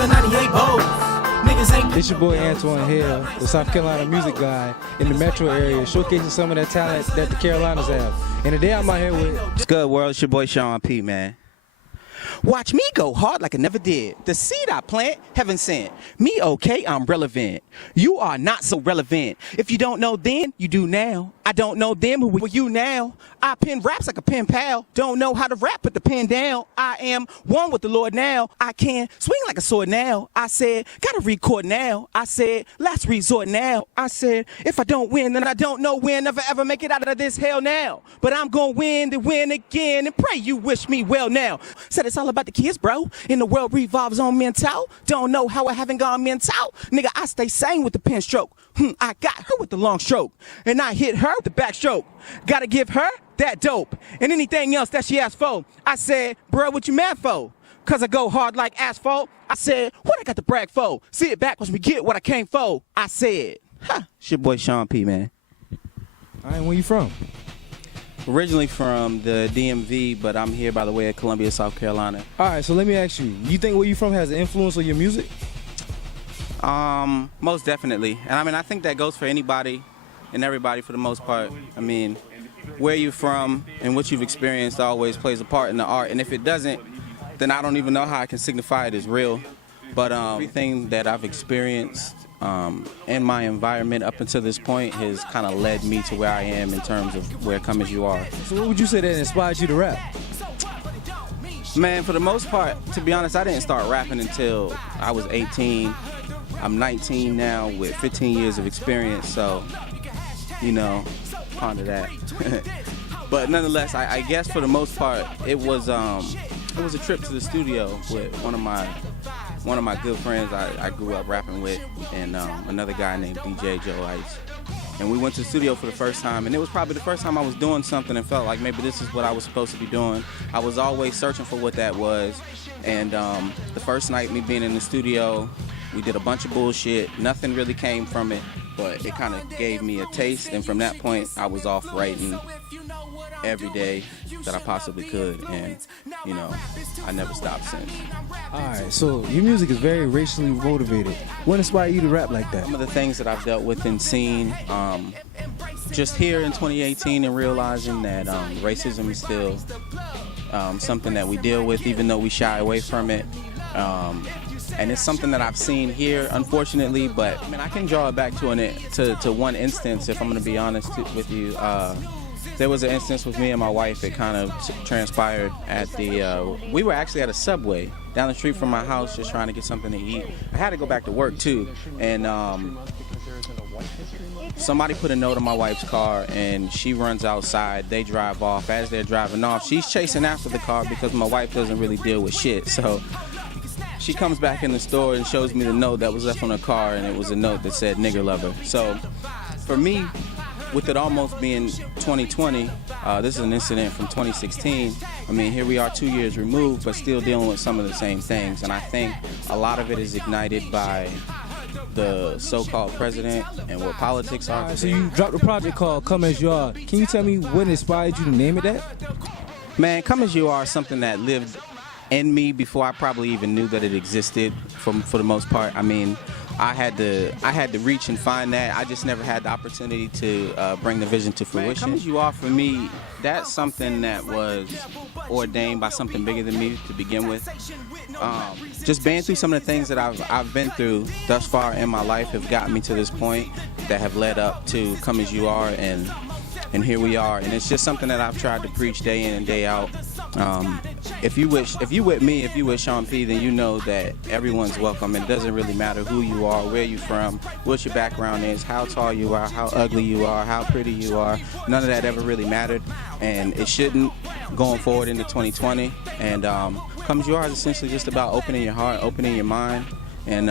798 Bowls. Niggas ain't. It's your boy Antoine Hill, the South Carolina music guy in the metro area, showcasing some of that talent that the Carolinas have. And today I'm out here with... What's good, world? It's your boy Sean P, man. Watch me go hard like I never did. The seed I plant, heaven sent. Me okay, I'm relevant. You are not so relevant. If you don't know then, you do now. I don't know them, who are you now? I pen raps like a pen pal. Don't know how to rap, put the pen down. I am one with the Lord now. I can swing like a sword now. I said, gotta record now. I said, last resort now. I said, if I don't win, then I don't know when. Never ever make it out of this hell now. But I'm gonna win, then win again, and pray you wish me well now. Said it's all about the kids, bro. And the world revolves on mental. Don't know how I haven't gone mental. Nigga, I stay sane with the pen stroke. I got her with the long stroke. And I hit her with the back stroke. Gotta give her that dope. And anything else that she asked for. I said, bro, what you mad for? Cause I go hard like asphalt. I said, what I got to brag for? See it backwards, we get what I came for. I said, ha. It's your boy Sean P, man. All right, where you from? Originally from the DMV, but I'm here by the way of Columbia, South Carolina. All right, so let me ask you think where you from has an influence on your music? Most definitely. And I mean, I think that goes for anybody and everybody for the most part. I mean, where you're from and what you've experienced always plays a part in the art. And if it doesn't, then I don't even know how I can signify it as real. But everything that I've experienced in my environment up until this point has kind of led me to where I am in terms of where Come As You Are. So what would you say that inspired you to rap? Man, for the most part, to be honest, I didn't start rapping until I was 18. I'm 19 now with 15 years of experience, so, you know, ponder that. But nonetheless, I guess for the most part, it was a trip to the studio with one of my good friends I grew up rapping with, and another guy named DJ Joe Ice. And we went to the studio for the first time, and it was probably the first time I was doing something and felt like maybe this is what I was supposed to be doing. I was always searching for what that was, and the first night me being in the studio, we did a bunch of bullshit. Nothing really came from it, but it kind of gave me a taste, and from that point, I was off writing every day that I possibly could, and, you know, I never stopped since. All right, so your music is very racially motivated. What inspired you to rap like that? Some of the things that I've dealt with and seen, just here in 2018 and realizing that racism is still something that we deal with, even though we shy away from it. And it's something that I've seen here, unfortunately, but I mean, I can draw it back to one instance, if I'm going to be honest with you. There was an instance with me and my wife. It kind of transpired at we were actually at a Subway down the street from my house just trying to get something to eat. I had to go back to work too, and somebody put a note on my wife's car, and she runs outside. They drive off. As they're driving off, she's chasing after the car because my wife doesn't really deal with shit, so she comes back in the store and shows me the note that was left on her car, and it was a note that said nigger lover. So for me, with it almost being 2020, this is an incident from 2016. I mean, here we are 2 years removed, but still dealing with some of the same things. And I think a lot of it is ignited by the so-called president and what politics are. Right, so you dropped a project called Come As You Are. Can you tell me what inspired you to name it that? Man, Come As You Are is something that lived in me before I probably even knew that it existed for the most part. I mean, I had to reach and find that. I just never had the opportunity to bring the vision to fruition. Man, Come As You Are, for me, that's something that was ordained by something bigger than me to begin with. Just being through some of the things that I've been through thus far in my life have gotten me to this point that have led up to Come As You Are, and here we are. And it's just something that I've tried to preach day in and day out. If you with Sean P, then you know that everyone's welcome. It doesn't really matter who you are, where you're from, what your background is, how tall you are, how ugly you are, how pretty you are. None of that ever really mattered, and it shouldn't going forward into 2020. And Come As You Are is essentially just about opening your heart, opening your mind, and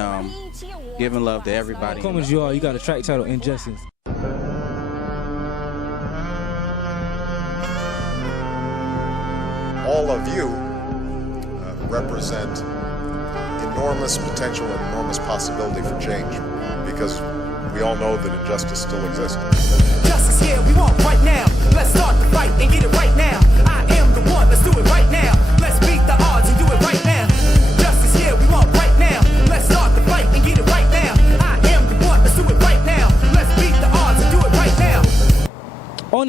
giving love to everybody. Come As You Are, you got a track title, Injustice. All of you represent enormous potential and enormous possibility for change, because we all know that injustice still exists. Justice here, we want right now. Let's start the fight and get it right now. I am the one, let's do it right now. Let's beat the odds and do it right now. Justice here, we want right now.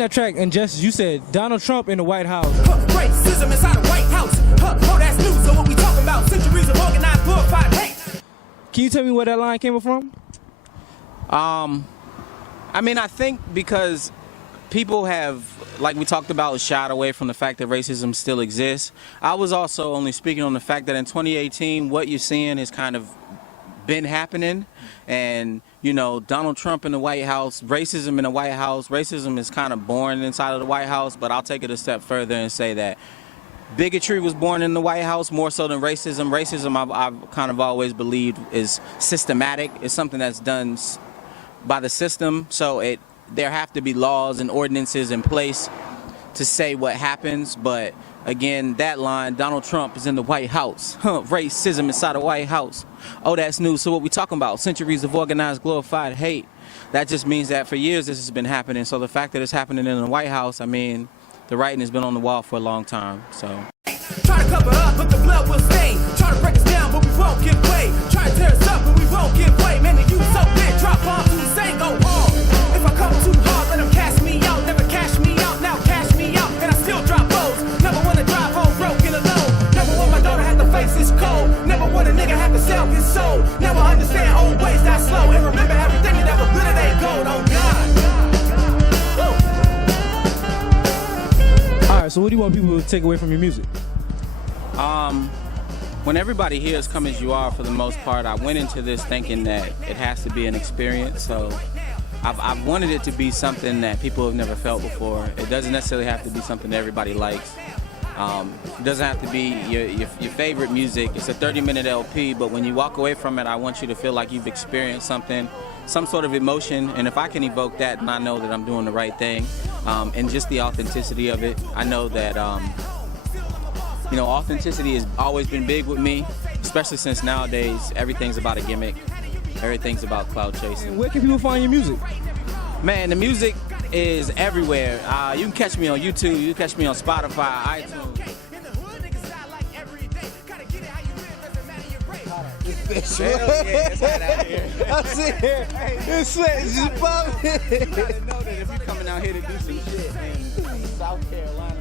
that track, and just you said Donald Trump in the White House. Racism inside the White House. Oh, that's new. So what we talking about? Centuries of organized glorified hate. Can you tell me where that line came from? I mean, I think because people have, like we talked about, shied away from the fact that racism still exists. I was also only speaking on the fact that in 2018, what you're seeing has kind of been happening. And, you know, Donald Trump in the White House, racism in the White House, racism is kind of born inside of the White House. But I'll take it a step further and say that bigotry was born in the White House more so than racism. Racism, I've kind of always believed, is systematic. It's something that's done by the system, so there have to be laws and ordinances in place to say what happens. But again, that line, Donald Trump is in the White House. Racism inside the White House. Oh, that's new. So what we talking about? Centuries of organized glorified hate. That just means that for years this has been happening. So the fact that it's happening in the White House, I mean, the writing has been on the wall for a long time. So Try to cover up, but the blood will stain. Try to break us down, but we won't give way. Try to tear us up, but we won't give way. Man, the youth so big, drop bombs to say go hard. If I come too hard, let them cast me out. Never cash me out, now cash me out. And I still drop bows. Never wanna drive home broken alone. Never want my daughter have to face this cold. Never want a nigga have to sell his soul. Never understand old ways that slow. And remember everything that was glitter ain't gold. Oh God. All right, so what do you want people to take away from your music? When everybody hears Come As You Are, for the most part, I went into this thinking that it has to be an experience. So I've wanted it to be something that people have never felt before. It doesn't necessarily have to be something that everybody likes. It doesn't have to be your favorite music. It's a 30-minute LP, but when you walk away from it, I want you to feel like you've experienced something, some sort of emotion. And if I can evoke that, then I know that I'm doing the right thing. And just the authenticity of it, I know that you know, authenticity has always been big with me, especially since nowadays everything's about a gimmick. Everything's about cloud chasing. Where can people find your music? Man, the music is everywhere. You can catch me on YouTube, you can catch me on Spotify, iTunes. Hell yeah, it's hot out here. I'm sitting here. It's sweat, it's just bumping. You gotta know that if you're coming out here to do some shit in South Carolina,